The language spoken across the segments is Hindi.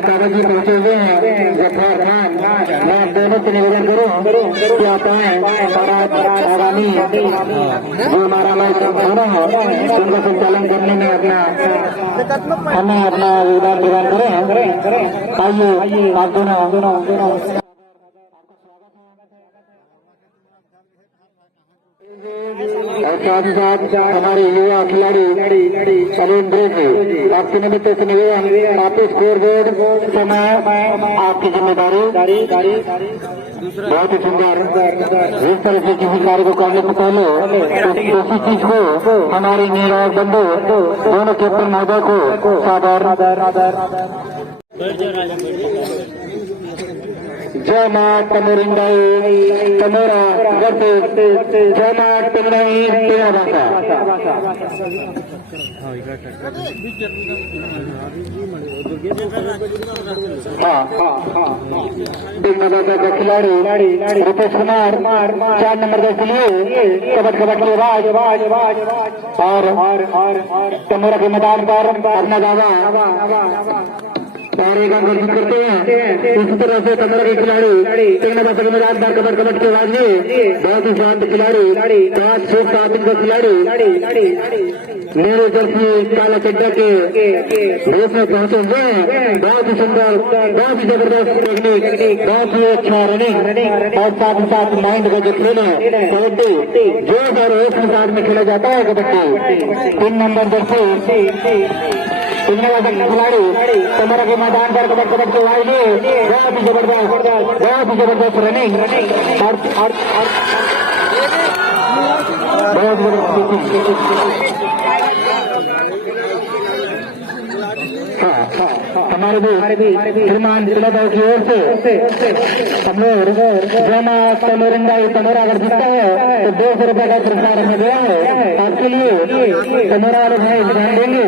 कागज जी पहुंचे हुए हैं। जफर खान, मैं आप दोनों से निवेदन करूं कि आप आए और आगामी जो हमारा मैच होना है उनका संचालन करने में हमें अपना योगदान प्रदान करें। आइए आप दोनों और साथ ही साथ हमारे युवा खिलाड़ी सलीम ब्रेक आपके निमित्त से निवेदन, आप स्कोर बोर्ड समय आपकी जिम्मेदारी बहुत ही सुंदर। इस तरह से किसी कार्य को करने से पहले उसी चीज को हमारे निर्णायक बंधु दोनों कैप्टन महोदय को सादर जय मां तमोरिंदाई तमोरा वर्सेस जय मां तमोराई तेराबासा। तेराबासा का खिलाड़ी रुपेश कुमार 4 नंबर के लिए कबड्डी की आवाज और तमोरा के मैदान पर अपना दावा सारे काम घोषित करते हैं। इसी तरह से तमोरा के खिलाड़ी तेराबासा के मैदान पर कबड्डी की आवाज में बहुत ही शांत खिलाड़ी 5 से 7 का खिलाड़ी मेरे जर्सी काला चड्डा के रेस में पहुंचे हुए हैं। बहुत ही सुंदर, बहुत ही जबरदस्त टेक्निक, बहुत ही अच्छा रनिंग और साथ ही साथ माइंड का जो खेल है कबड्डी जोश और होश के साथ में खेला जाता है। कबड्डी 3 नंबर जर्सी खिलाड़ी तमोरा के मैदान पर कबड्डी के वाइले बहुत ही जबरदस्त रनिंग और बहुत जबरदस्त हमारे भी श्रीमान जिला की ओर से हम लोग जमा तमोरिंदाई तमोरा अगर जीतता है तो 200 रुपए का पुरस्कार हमें दिया है आपके लिए। तमोरा वाले भाई ध्यान देंगे।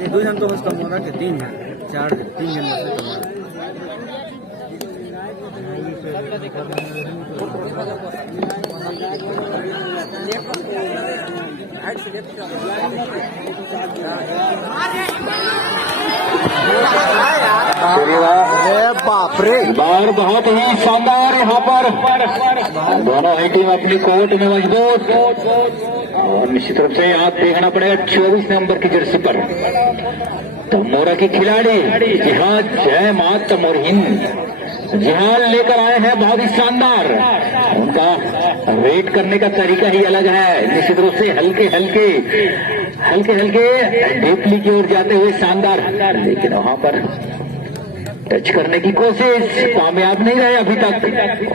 ये 2 जन तो बस तमोरा के 3 जन बाप रे बार बहुत ही शानदार यहाँ पर दोनों ही टीम अपनी कोर्ट में मजबूत और निश्चित रूप से यहाँ देखना पड़ेगा 24 नंबर की जर्सी पर तमोरा की खिलाड़ी जहाँ जय मां तमोरहीन जहाँ लेकर आए हैं बहुत ही शानदार। उनका रेट करने का तरीका ही अलग है। निश्चित रूप से हल्के डीपली की ओर जाते हुए शानदार, लेकिन वहां पर टच करने की कोशिश कामयाब नहीं रहे अभी तक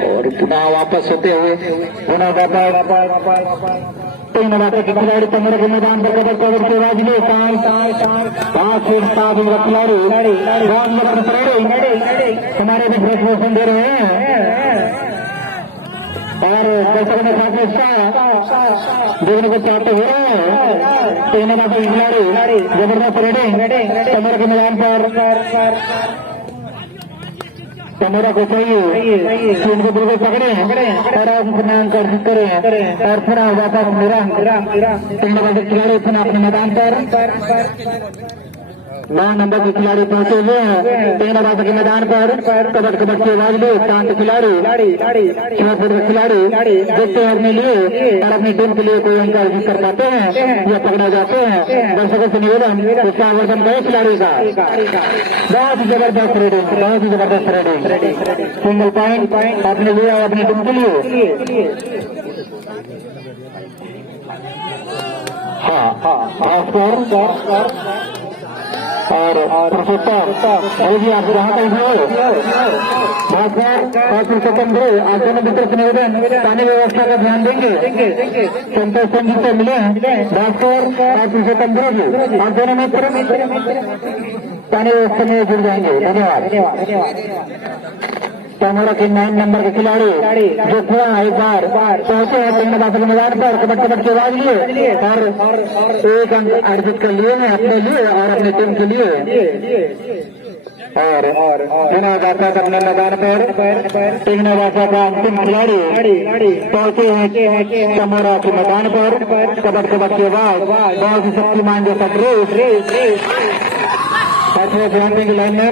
और पुनः वापस होते हुए तेराबासा के खिलाड़ी तमोरा के मैदान पर कबड्डी के आवाज में 5 से 7 खिलाड़ी हमारे भी प्रोत्साहन दे रहे हैं और दर्शक में काफी देखने को चाहते हो रहे हैं। तेराबासा के खिलाड़ी जबरदस्त रेडिंग तमोरा के मैदान पर तमोरा को चाहिए कि उनको बिल्कुल पकड़े और उनको नाम करें और फिर वापस तेराबासा खिलाड़ी फिर अपने मैदान पर 9 नंबर के खिलाड़ी पहुंचे हुए हैं। तेराबासा के मैदान पर कबड्डी की आवाज में शांत खिलाड़ी 6 फुट के खिलाड़ी देखते हैं अपने लिए और अपनी टीम के लिए कोई अंक अर्जित कर पाते हैं या पकड़ा जाते हैं। दर्शकों से निवेदन उसका आवर्तन करें खिलाड़ी का बहुत ही जबरदस्त रेडिंग सिंगल पॉइंट अपने लिए और अपनी टीम के लिए। और जी आप रहा पुरुषोत्तम भ्रे आप दोनों मित्र से निवेदन पानी व्यवस्था का ध्यान देंगे। संतोष सिंह जी से मिले भास्कर और पुरुषोत्तम भ्रे आप दोनों मित्र पानी व्यवस्था में जुड़ जाएंगे। धन्यवाद। तमोरा के 9 नंबर के खिलाड़ी जो थोड़ा एक बार पहुंचे हैं तेराबासा के मैदान पर कबड्डी के आवाज लिए और 1 अंक अर्जित कर लिए हैं अपने लिए और अपनी टीम के लिए। और तेराबासा का अपने मैदान पर तेराबासा का अंतिम खिलाड़ी पहुंचे हैं तमोरा के मैदान पर कबड्डी के आवाज बहुत ही शक्तिमान जैसा साथियों ध्यान देंगे लाइन में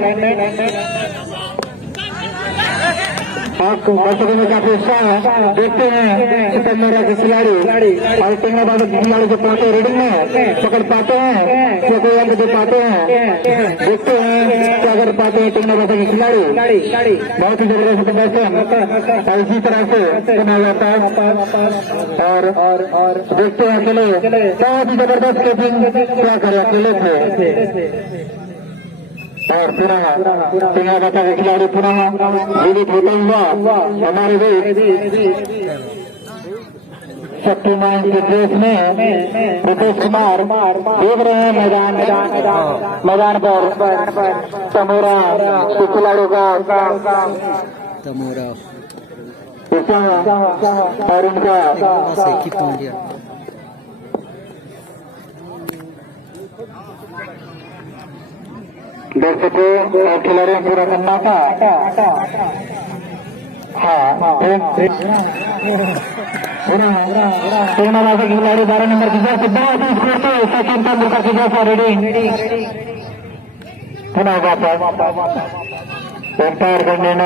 आपको दर्शकों में काफी उत्साह है। देखते हैं सितंबर के खिलाड़ी और टेंगना बाबा के खिलाड़ी जो पहुंचे रीडिंग में पकड़ पाते हैं क्या कोई अंक दे पाते हैं। देखते हैं क्या कर पाते हैं टेंगना बाबा के खिलाड़ी। बहुत ही जबरदस्त प्रदर्शन और इसी तरह से सुना जाता है और देखते हैं अकेले बहुत ही जबरदस्त कैचिंग क्या करे अकेले थे और पुनः टेंगना बाबा के खिलाड़ी पुनः जीवित होता हुआ हमारे देश शक्तिमान के ड्रेस में रुपेश कुमार देख रहे हैं मैदान पर तमोरा के खिलाड़ियों का तमोरा और उनका दर्शकों और खिलाड़ियों पूरा करना था। हाँ टेंगना बाबा के खिलाड़ी 12 नंबर की जैसे बहुत ही स्कोर थे सचिन तेंदुलकर की जैसा रेडी पुनः वापस एम्पायर करने न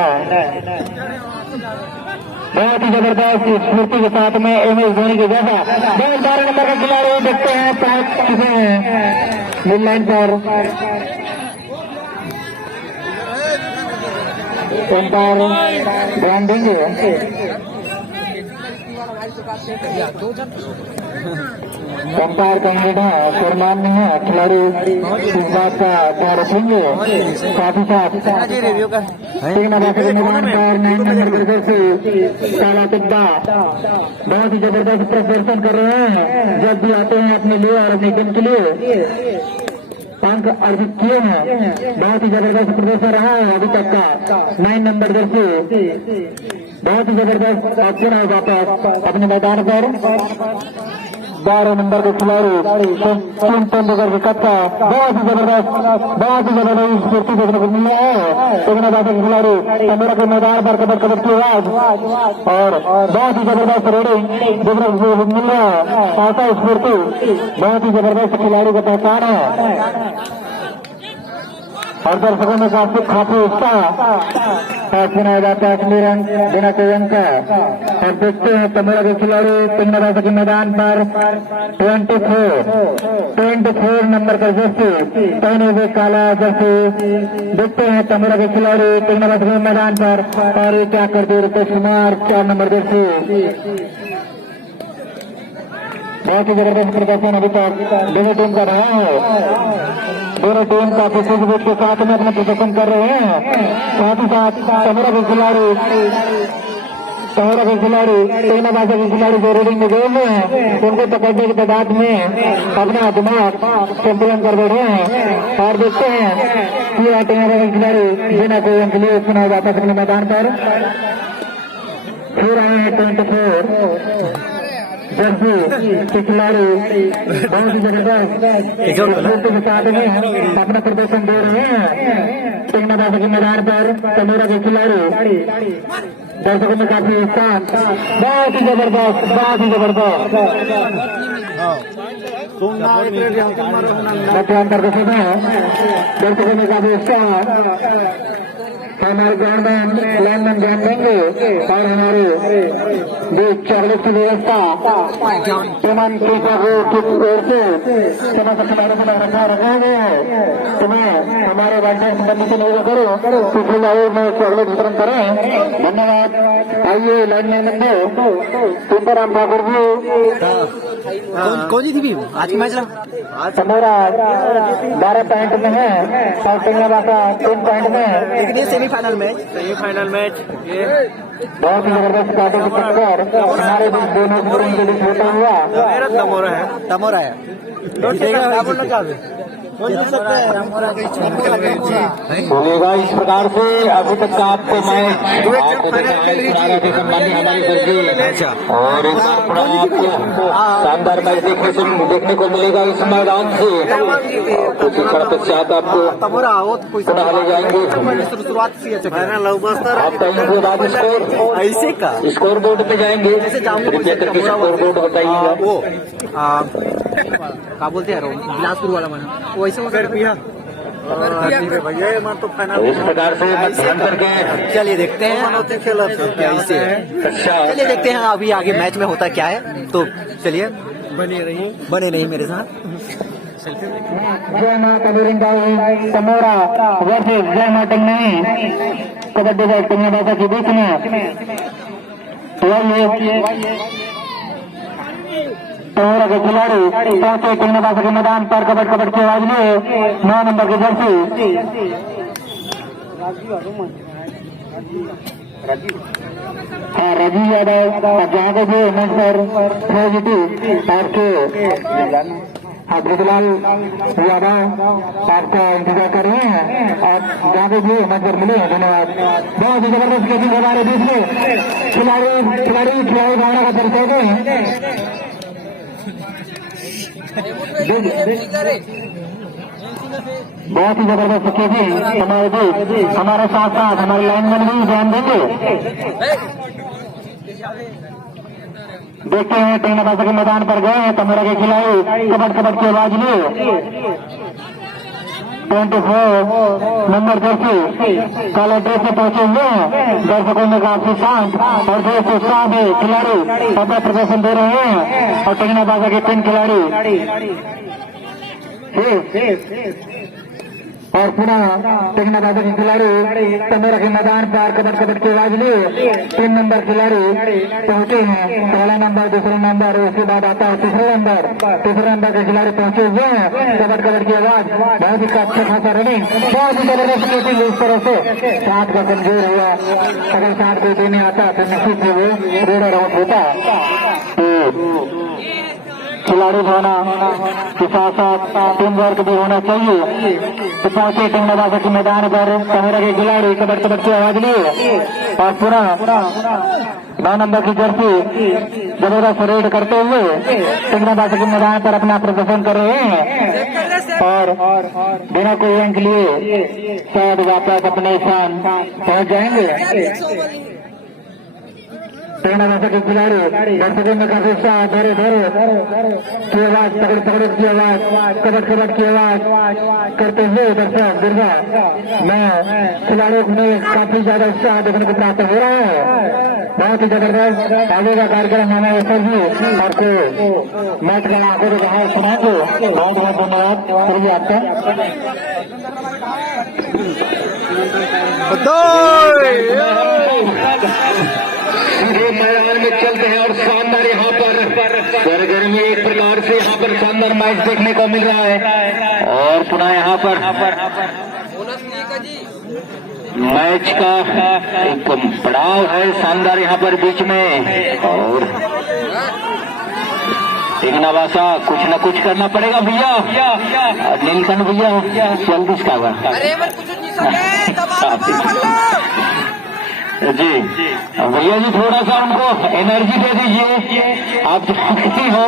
बहुत ही जबरदस्त स्फूर्ति के साथ में MS धोनी के जैसा 12 नंबर का खिलाड़ी देखते हैं पहुंच चुके हैं मिड लाइन पर। एम्पायर ध्यान देंगे एम्पायर कहेंगे ना फरमान नहीं है खिलाड़ी इस बात का ध्यान रखेंगे। साथ ही साथ टेंगना बाबा के मैदान पर 9 नंबर से काला तिब्बा बहुत ही जबरदस्त प्रदर्शन कर रहे हैं। जब भी आते हैं अपने लिए और अपने टीम के लिए अंक अर्जित किए हैं। बहुत ही जबरदस्त प्रदर्शन रहा है अभी तक का 9 नंबर से बहुत ही जबरदस्त ऑप्शन है वापस अपने मैदान पर 12 नंबर के खिलाड़ी सचिन तेंदुलकर के कद का बहुत ही जबरदस्त स्फूर्ति देखने को मिला है। टेंगना बाबा के खिलाड़ी तमोरा के मैदान पर कबड्डी की आवाज और बहुत ही जबरदस्त रेडिंग देखने को मिल रहा है। ऐसा स्फूर्ति बहुत ही जबरदस्त खिलाड़ी का पहचान है और दर्शकों में काफी उत्साह सुनाया जाता है अगले रंग बिना कोई अंक का। और देखते हैं तमोरा के खिलाड़ी टेंगना बाबा के मैदान पर 24 नंबर का जर्सी पहने हुए काला जर्सी देखते हैं तमोरा के खिलाड़ी टेंगना बाबा के मैदान पर और ये क्या करते रुपेश कुमार 4 नंबर जर्सी। बहुत ही जबरदस्त प्रदर्शन अभी तक दोनों टीम का रहा है। दोनों टीम काफी सूझबूझ के साथ में अपना प्रदर्शन कर रहे हैं। साथ ही साथ तमोरा के खिलाड़ी टेंगना बाबा के खिलाड़ी जो रेडिंग में गए हुए हैं उनको पकड़ने की तादाद में अपना दिमाग संतुलन कर बैठे हैं। और देखते हैं कि टेंगना बाबा के खिलाड़ी बिना कोई अंक लिए सुना जाता है मैदान पर फिर आए हैं 24 जर्सी के खिलाड़ी बहुत ही जबरदस्त के साथ में अपना प्रदर्शन दे रहे हैं। टेंगना बाबा के मैदान पर तमोरा के खिलाड़ी दर्शकों में काफी उत्साह बहुत ही जबरदस्त प्रदर्शन है। दर्शकों में काफी उत्साह हमारे ग्राउंड लाइनमैन ध्यान देंगे और हमारे बीच चॉकलेट की व्यवस्था तुमन की ओर से रखा गया है। तुम्हें हमारे वाइल्ड संबंधी से नहीं करो पिछले लाइव में चॉकलेट वितरण करें। धन्यवाद। आइए लाइनमैन बंदे सीताराम ठाकुर जी कौन सी थी आज की मैच तमोरा 12 पॉइंट में है और टेंगना बाबा 3 पॉइंट में है। लेकिन ये सेमीफाइनल मैच ये बहुत ही जबरदस्त काटो की टक्कर हमारे बीच दोनों टीमों के बीच होता हुआ तमोरा है बोलेगा इस प्रकार से अभी तक का आपको मैं संबंधी हमारी और इस बार आपको शानदार मैच देखने को मिलेगा इस मैदान से। कुछ क्षण पश्चात आपको पुनः ले जाएंगे आप कहेंगे बाद स्कोर ऐसे का स्कोर बोर्ड पे जाएंगे स्कोर बोर्ड बताइएगा क्या बोलते हैं बिलासपुर वाला मैंने वैसे भैया ये तो फाइनल। तो इस प्रकार से मध्यांतर के चलिए देखते हैं कैसे है। चलिए देखते हैं अभी आगे मैच में होता क्या है। तो चलिए बने रही मेरे साथ। जय माँ कबीरंगाई तमोरा वर्सेस जय माँ टेंगनई कबड्डी का टेंगना भाषा के बीच में तमोरा के खिलाड़ी पहुंचे टेंगना भाषा के मैदान पर कबड्डी की आवाज में 9 नंबर की जर्सी हाँ राजीव यादव जहाँ पे जो मंच पर पॉजिटिव आपके ब्रिजलाल यादव आपका इंतजार कर रहे हैं और जहाँ पे भी मंजर मिले हैं। धन्यवाद। बहुत ही जबरदस्त कैचिंग हमारे बीच में खिलाड़ी भावना का परिचय दें। बहुत ही जबरदस्त कैचिंग हमारे बीच हमारे साथ साथ हमारे लाइनमैन भी ध्यान देंगे। देखते हैं टेंगना भाषा के मैदान पर गए हैं तमोरा के खिलाड़ी कबड्डी की आवाज में 24 नंबर जर्सी काले ड्रेस में पहुंचे हुए हैं। दर्शकों में काफी शांत और देश उत्साह में खिलाड़ी अपना प्रदर्शन दे रहे हैं और टेंगना भाषा के 3 खिलाड़ी और पुनः टेंगना भाषा के खिलाड़ी तमोरा के मैदान पर कबड्डी की आवाज लिए 3 नंबर खिलाड़ी पहुंचे हैं। पहला नंबर, दूसरा नंबर, उसके बाद आता है तीसरा नंबर के खिलाड़ी पहुंचे हुए हैं। कबड्डी की आवाज बहुत ही अच्छा खासा रनिंग, बहुत ही जबरदस्त कोचिंग। इस तरह से साथ का कमजोर हुआ, अगर साथ कोई देने आता तो निश्चित से वो रेडर आउट होता। खिलाड़ी होना के साथ साथ टीम वर्क भी होना चाहिए। तो पहुंचे टेंगना भाषा के मैदान पर तमोरा के खिलाड़ी कबड्डी की आवाज लिए और पूरा 9 नंबर की जर्सी जबरदस्त रेड करते हुए टेंगना भाषा के मैदान पर अपना प्रदर्शन कर रहे हैं और बिना कोई अंक लिए शायद वापस अपने स्थान पहुंच जाएंगे। टेंगना भाषा के खिलाड़ी दर्शकों में काफी उत्साह धरे की आवाज तगड़ की आवाज कबड्डी की आवाज करते हुए दर्शक दुर्गा में खिलाड़ियों में काफी ज्यादा उत्साह देखने को प्राप्त हो रहा है। बहुत ही जबरदस्त आगे का कार्यक्रम हमें सर जी आपको मैच का आंखों को जहाँ सुनाएंगे। बहुत बहुत धन्यवाद सर जी आपका। सीधे मैदान में चलते हैं और शानदार यहाँ पर गर्मी एक प्रकार से यहाँ पर शानदार मैच देखने को मिल रहा है और पुनः यहाँ पर मैच का एक पड़ाव है शानदार यहाँ पर बीच में और टेंगना भाषा कुछ न कुछ करना पड़ेगा भैया। नीलकंठ भैया जल्दी इसका जी भैया जी थोड़ा सा उनको एनर्जी दे दीजिए। आप जानते हो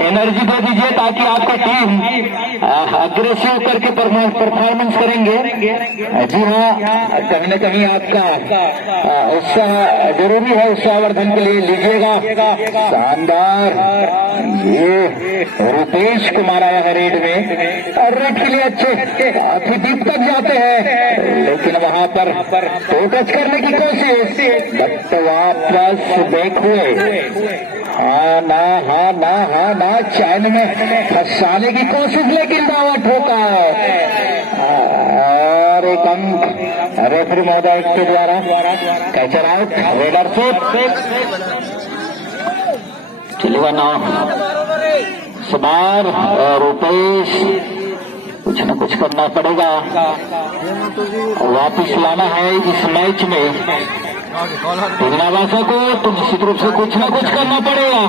एनर्जी दे दीजिए ताकि आपका टीम अग्रेसिव करके परफॉर्मेंस करेंगे। जी हाँ, कहीं न कहीं आपका उत्साह जरूरी है, उत्साहवर्धन के लिए लीजिएगा। शानदार ये रुपेश कुमार आया है रेड में और रेड के लिए अच्छे काफी डीप तक जाते हैं लेकिन वहां पर फोकस करने की कोशिश तो वापस देखो। हाँ ना चैन में फंसाने की कोशिश लेकिन दावा ठोका और एक अंक रेफरी महोदय के द्वारा कैचर आउट रेडर से चलेगा ना सुधार रुपेश कुछ न कुछ करना पड़ेगा, वापिस लाना है इस मैच में टेंगना भाषा को। तो निश्चित रूप से कुछ न कुछ करना पड़ेगा।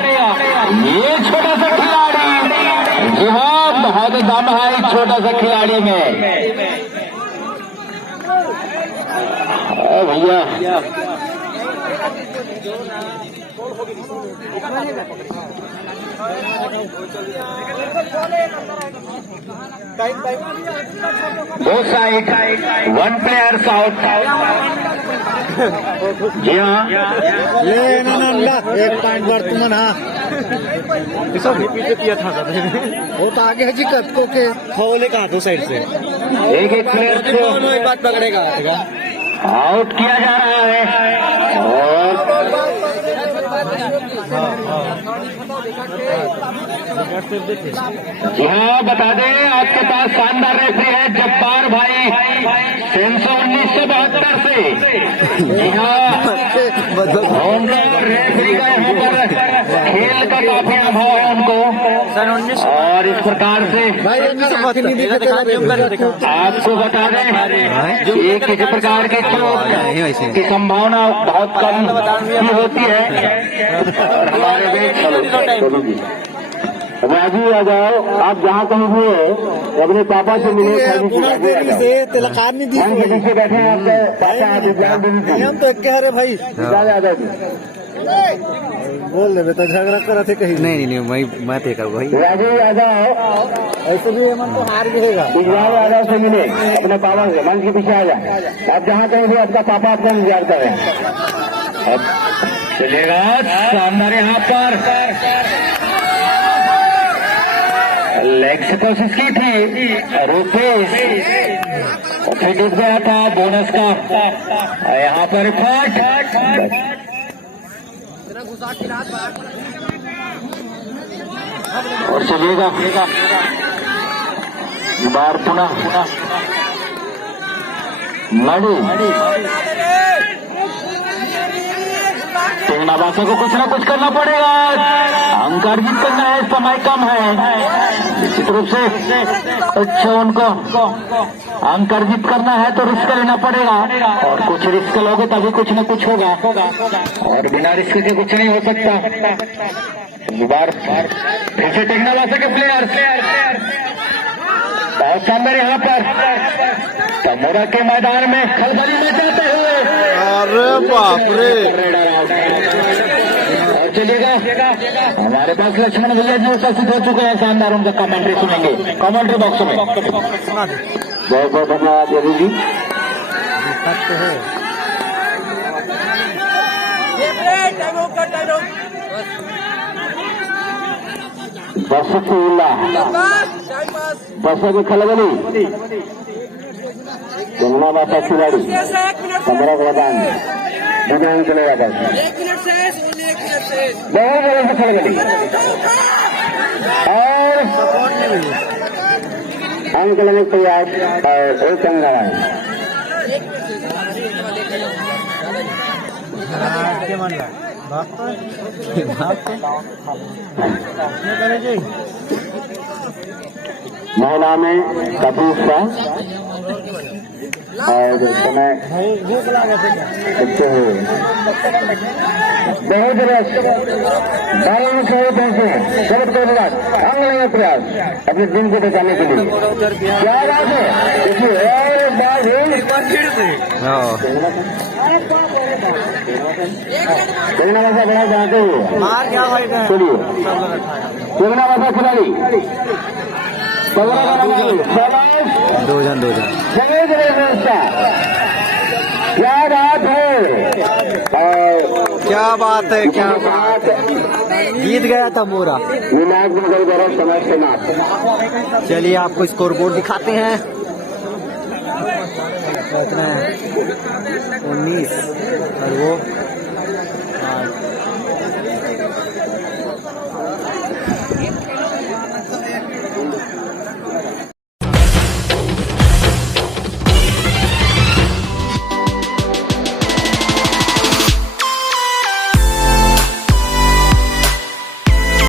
ये छोटा सा खिलाड़ी, जी हाँ बहुत दम है इस छोटा सा खिलाड़ी में भैया। दो साइड 1 प्लेयर्स आउट। जी हाँ एक पॉइंट वर्तमान। हाँ पीछे किया था वो तो आगे है जी कटको के खोले कहा दो साइड से एक प्लेयर को एक बात पकड़ेगा आउट किया जा रहा है और यहाँ बता दें आपके पास शानदार रेफरी है जब्बार भाई 1972 से। यहाँ रेफरी का यहाँ पर खेल का काफी अभाव है उनको और इस प्रकार से आपको बता दें ये किसी प्रकार की चोट की संभावना बहुत कम ही होती है। और हमारे बीच राजू आ जाओ, आप जहाँ कहीं भी हो अपने पापा से मिले तिलकार नहीं दी पीछे बैठे हैं आपके पापा हम तो कह रहे भाई यादव जी बोल रहे तो झगड़ा कर थे कहीं नहीं मैं ते कर भाई राजू यादव ऐसे भी मन तो हार गएगा इजराइल यादव से मिले अपने पापा से मंच के पीछे आ जाए। आप जहाँ कहीं भी आपका पापा आपको इंतजार कर रहे हैं। अब चलेगा शानदार यहाँ पर लेग से कोशिश की थी रुपेश फिर डूब गया था बोनस का यहाँ पर फट और चलेगा बार पुनः मणि टेंगनाबासा को कुछ ना कुछ करना पड़ेगा, अंक अर्जित करना है, समय कम है निश्चित रूप से। अच्छा उनको अंक अर्जित करना है तो रिस्क लेना पड़ेगा और कुछ रिस्क लोगे तभी कुछ न कुछ होगा और बिना रिस्क के कुछ नहीं हो सकता। बार फिर से टेंगनाबासा के प्लेयर बहुत शानदार यहाँ पर तमोरा के मैदान में खलबली मचाते हुए अरे बाप रे और चलिएगा हमारे पास लक्ष्मण भैया जी उपस्थित हो चुके हैं, शानदार उनका कमेंट्री सुनेंगे कमेंट्री बॉक्स में। बहुत बहुत धन्यवाद जरूर जी। बस की खलबली टेंगनाबासा खिलाड़ी 15 मैदान मैदान चलेगा बस बहुत बड़ा से खलबली और अंक लेने के तैयार और एक अंक लगाए। महिला में कपूर और समय बच्चे हुए बहुत रस 12 में 100 पैसे शरद को बाद अंग लेंगे प्रयास अपने दिन को बचाने के लिए। क्या बात है देखिए और टेंगनाबासा बड़ा चाहते हुए चलिए टेंगनाबासा खिलाड़ी 2 जन क्या बात है क्या बात है क्या बात जीत गया था मोरा। समय समाप्त। चलिए आपको स्कोर बोर्ड दिखाते हैं। 19 और वो